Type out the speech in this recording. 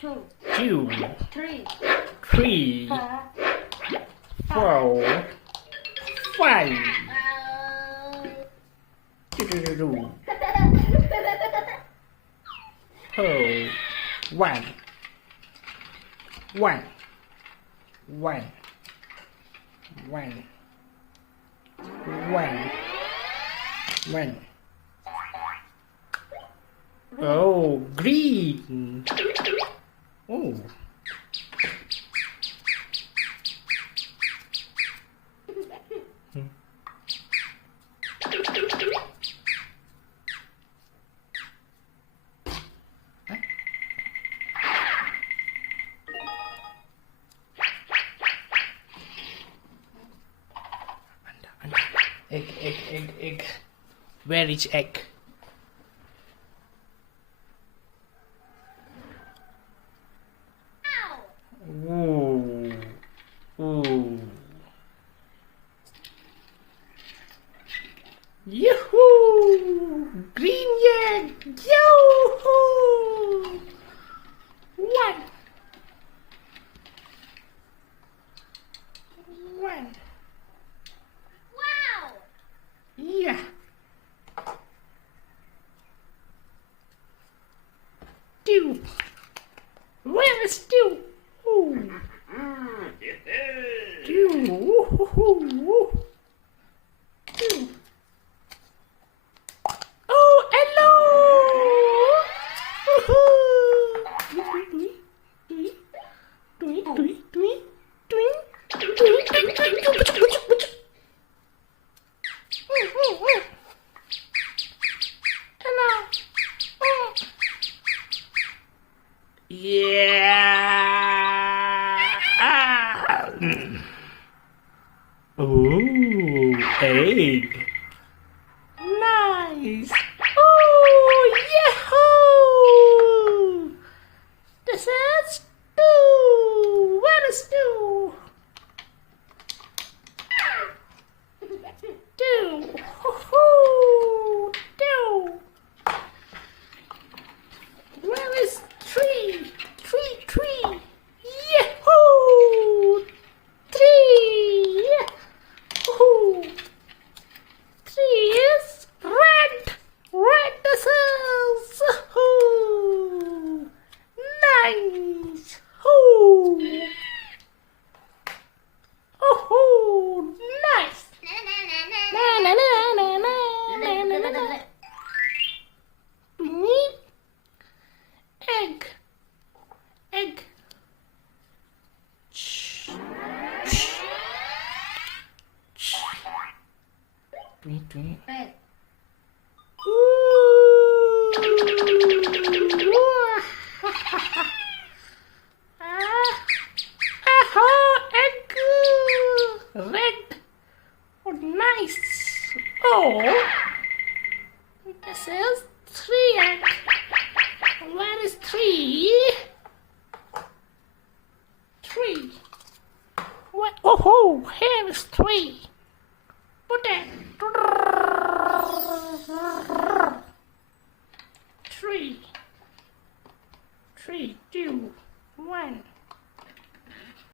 two, 2, three, 3, four, 4, 5. uh, 1, 1, 1, 1, 1, 1. Oh, green. Oh. Egg. Where is egg? Ooh. Ooh. Yoo-hoo! Green egg! Yoo-hoo! 1. 1. wow! Yeah. 2. Where is 2? Ooh. 2. Ooh. 2. Oh, hello! Hello. Yeah. Ooh, egg. Nice. Oh, yahoo! This is 2. Where is 2? 2. Hoo-hoo. 2. Where is 3? 3. Yahoo! 3. Yahoo! 3 is red. Red this is. Ooh. Nice. Ooh. Oh, nice. Na na na na na na na na na. Me? Egg. Egg. Shh. Shh. Shh. Tweet. Red. Egg. Red. Oh, nice. Oh, this is 3 egg. Where is 3? 3. What? Oh, here is 3.